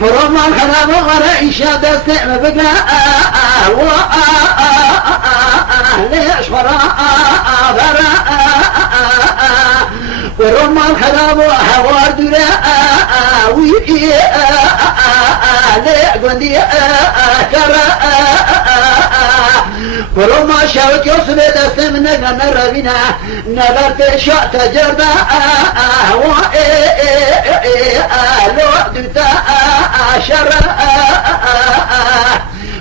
فرمان خراب غرا إيشا دست مبقى ليش وراء فرمان خراب حوار دراء ويقي لقندي كرا فرما شاوك يوصل دست من نربنا نبرت شاء تجربة لو دتا شر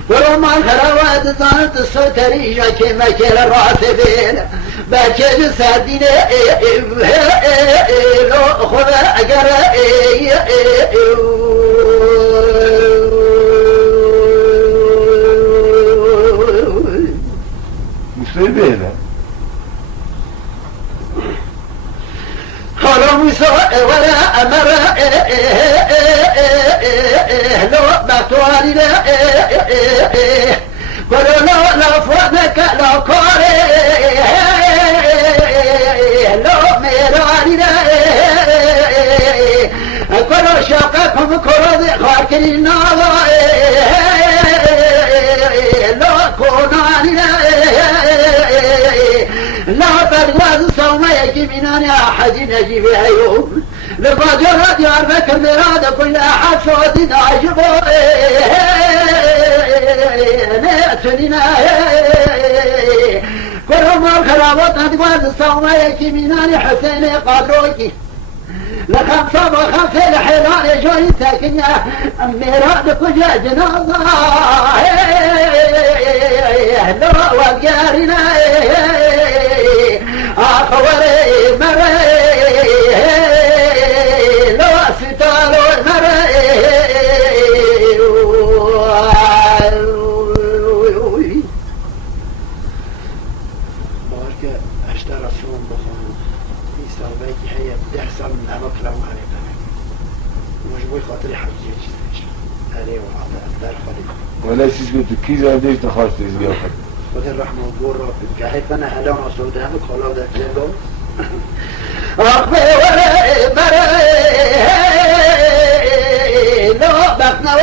فرما خروات زانت السكري جاكي مكير الراسبين باكي سردين لو خذ أقر مصيبه موسى ولا أمر لو بطوالي ولو لا فوقك لا كوري لو ميراني كلو شاقكم كرد خاركني النار لو كوناني لا برواز صوما يجيبناني أحد نجيب يوم لفجرات يعرفك المراد كل أحد صوت عجبه نأتننا كل ما الخرابات نتواز صوما يجيبناني حسين قادروكي لخمسة وخمسة لحيران جوي ساكن يا مراد كجا جنازة لو وقارنا أخوري مري لو ستالو مري بارك اشترى فيهم بخون في صوبيك هي بتحصل من أمك لهم عليك مش بوي خاطري حبجيش عليه وعطا أدار خليك ولا سيسكت كيزا بديش تخاص تزيوخك خذ الرحمة وقول قاعد بنا هلون عصود همك خلاو ذاك زيدو أخبي وري مري لو بقنا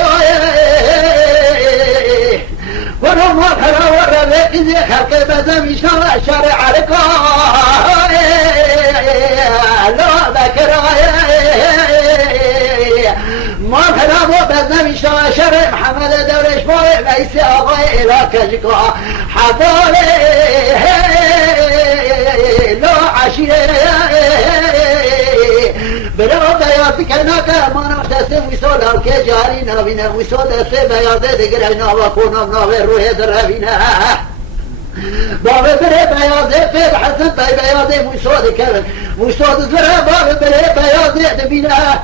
ولو ما خلا وري إذا خلق بزمي شرع لك لو بكر ما خلا بزمي شرع محمد دورش بوي ليس أغاي إلى كجكا حضاري لو عشيري بلو بياض كناك ما نحتسم وصول أوكي جاري نابنا وصول أسي بياض دقرنا وكونا ناوي روح درابنا بابا بري بياض في الحسن بي بياض وصول كبن وصول زرع بابا بري بياض دبنا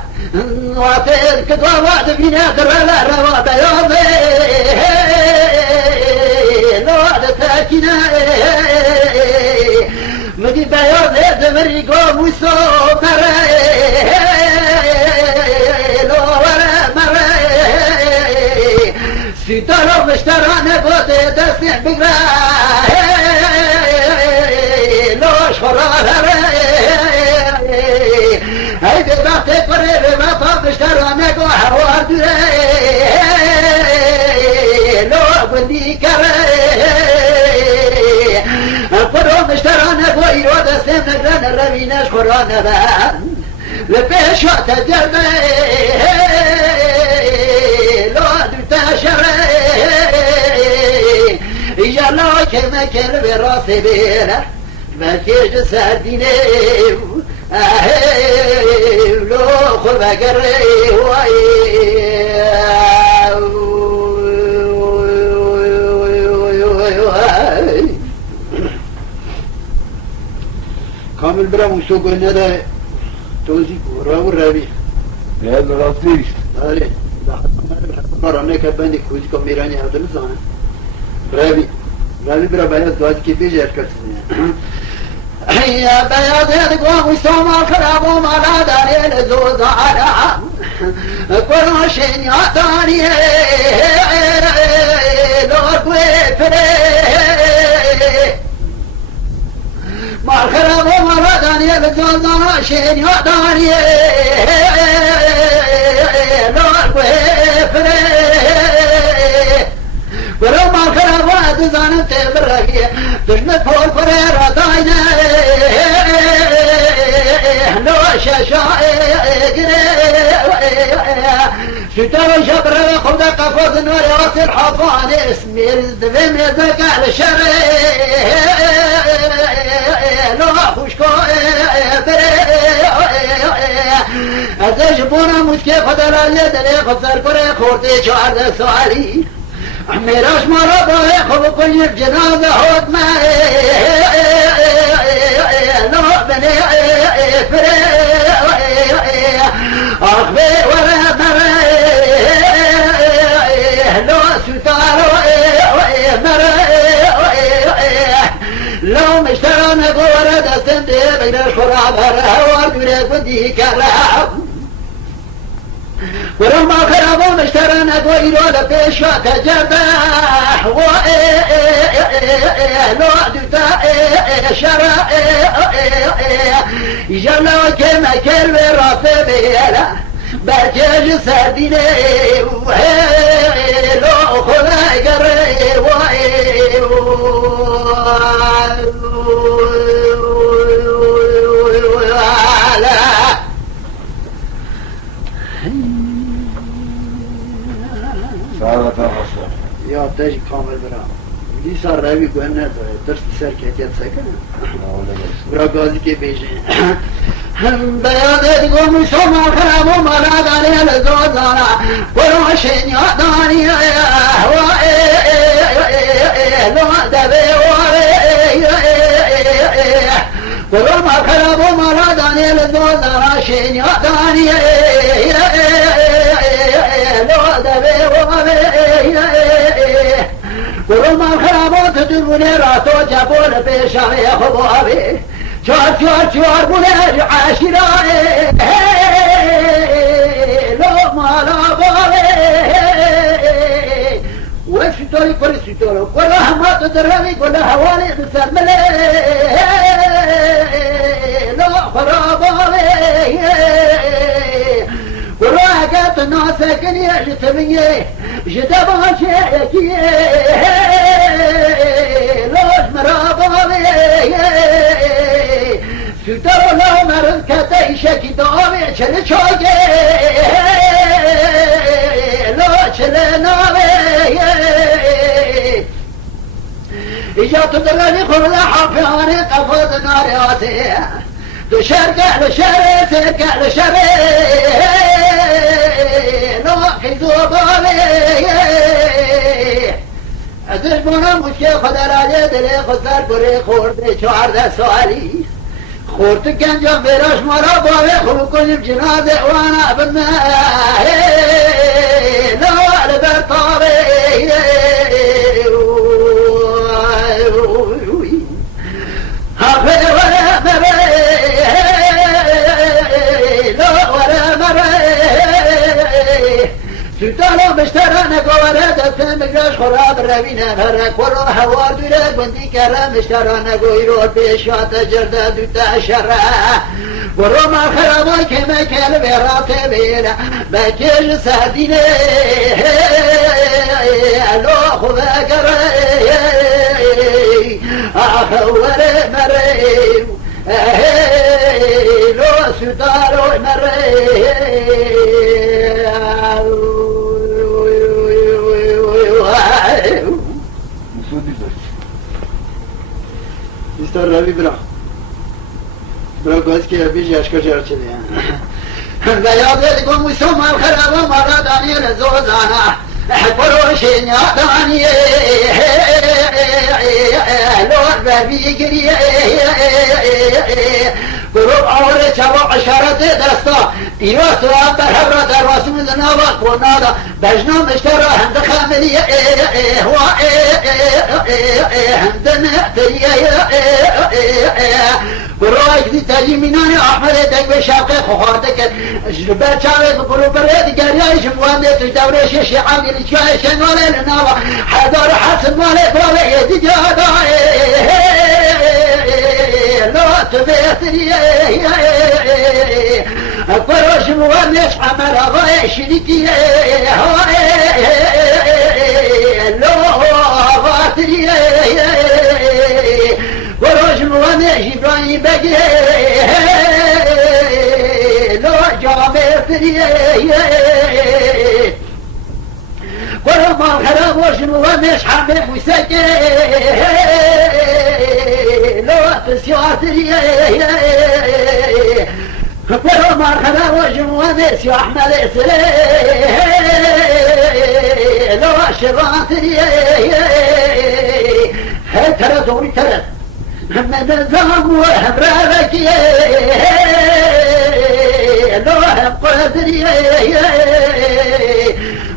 وعطير كدوا وعد بنا درلا روا بياض لو عد تاكنا مدي بياض دمري قوم وصول مري لو ورا مري ستارو مشترانه بوده دستي بقرا لو شرا هاي ببعتي قريب ما فمشترانه قو حوار دري لو بندي كري قرو مشترانه قو يرود سيم نقران الرميناش قرانه بان لبيش وقت الجربي لو دلتا شري يجالو كما كان براسي بينا ما كيش سرديني لو خل بقري كامل برا وسوق الندى توزيق وراو الرابي هذا راسيش هذا قرانه كبندي كوزي كميراني هذا لسانه رابي برا بياض دواج كيف يجي كرسني هيا بياض يدقوا وسوم الخراب وما لا داري لزوز على كل شيء يعطاني لو كوي خراب ومرا دانية بزوزانا شين دانية لور بفري ولو ما خراب واتزانا تبرقية دشمت فول فريرا داينة لو شاشا شتروا شبر خذ قفز نور يوصل حفان اسمي الدبم يزك على الشر لو خوشكو ازجبونا مشكي خدر اليد لي خسر كري خورتي شعر سوالي ميراش مرضى يخذ كل الجنازة هود ما لو بني فري أخبي ورا مري لو ستار مري لو مشترى نقول دستندي بين الشراب هوارد وليك ودي كرام ولما خربوا مشترى نقول ولا بيشوى تجرح لو دتا شرع يجلو كما كلمة رافع بيلا برجاج سرديني لو خلا قري يا تاج كامل برا دي صار راوي قلنا درس سر كيت سكن برا غازي के भेजे हम बयाद को मुसलमान खराबो मना गाने लजो जाना कोरो शेन्या दानी वा लो दबे वारे कोरो मा खराबो मना गाने लजो जाना शेन्या दानी लो दबे वारे कोरो मा खराबो तुदुने रातो जबोल पेशाए खबावे چار چار چار بوده عاشرائه لو مالا باله وشتوي كل شتوي كلها ما تدرني كلها حوالي تسمله لو خرابه كلها كانت الناس كنيه جتميه جدبها شيء لو مرابه سترو لو مرد كتاي شكي دوامي چل چوگه لو چل ناوه ایجا تو درانی خورده حافیانه قفاز ناریاته دو شرگه لشره سرگه لشره لو خیزو باوه ازش بونم مشکه خدراجه دلی خسر گره خورده 14 سوالی خورت کنجا براش مرا باوه خلو کنیم جنازه وانا بنا لو البرطابه حفظ ولا مره لو ولا مره سلطانو مشترانه گواره دستن بگراش خوراب روینه هره کرو هوار دوره بندی کره مشترانه گویرو پیشات جرده دوتا شره برو ما خرابای که مکل براته بیره بکش سردینه لو خوبه گره آخوره مره لو سلطانو مره İster Rabi bırak. Bırak gaz ki bir yaşka çarçılı ya. Ve yadet ko Müslüman karaba mara daniye zozana. Poroşin ya daniye. Lor verbi giriye. Grup ağrı çaba aşarete desta. İva suat terhebra tervasımız nava konada. Bejna meştera hem de kamiliye. Hem de mehtiriye. Grup gidi tecimинani Ahmet tek ve şapka kokardık. Jüber çare grup redi geriye işim vande tu devre şişi angil çay şenole nava. Hadar hasan male kove yedi jada. لا تبيتري فروش مغمش حمل غاي شريكي لا غاتري فروش مغمش إبراهيم بقي لا جامتري ولو ما خراب وشنو ومش حمل مسكي لو تسيواتري ولو ما خراب وشنو ومش يحمل اسري لو شراتري ترى دوري ترى محمد الزام وحبرابك لو هم قدري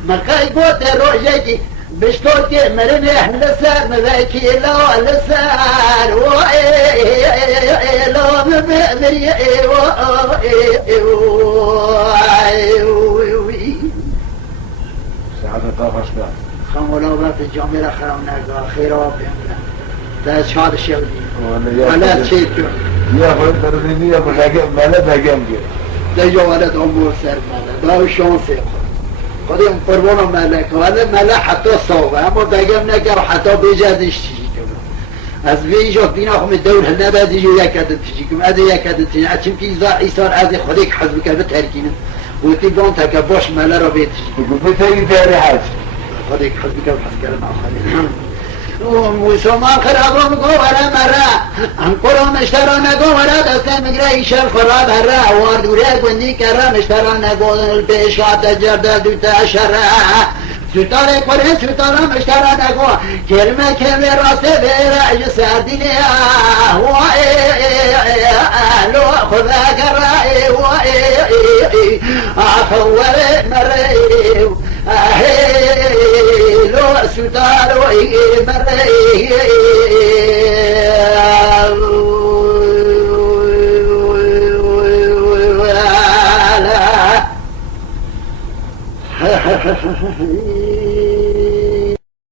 مكاي قوت روجي بشتوتي مرمح لسان مذاكي لو لسان لو مبري ساعة طافش بقى خمولو بات الجامعة خرمنا خيرا بيمنا ده شهاد الشيخ دي ولا شيء يا أخوان ترزيني مالا بهجم جير ده جوالت عمر سر مالا ده شانسي قدیم قربان ملک ولی ملک حتی صوبه اما بگم نگم حتی بجازش چیزی کنم از ویجا بینا خم دور نبادی جو یکدن تیجی کم از یکدن تیجی اچم که ایسار از خودک حضب که بترکینم و تی بان تا که باش ملک را بیتیجی تقول بتاعي تاني حاج خودک حضب که بحث کردن آخری ومسلمان خرابهم قولا مرة انقرهم اشترانا قولا دستم قريش الخراب هرا واردوري قندي كرام اشترانا قولا البيشات الجردة دوتا شرا ستارة قرن ستارة اشترانا قولا كلمة راسي بيرا جساديني لو خذا قرائي أخوال مرئي لو ستار مرئي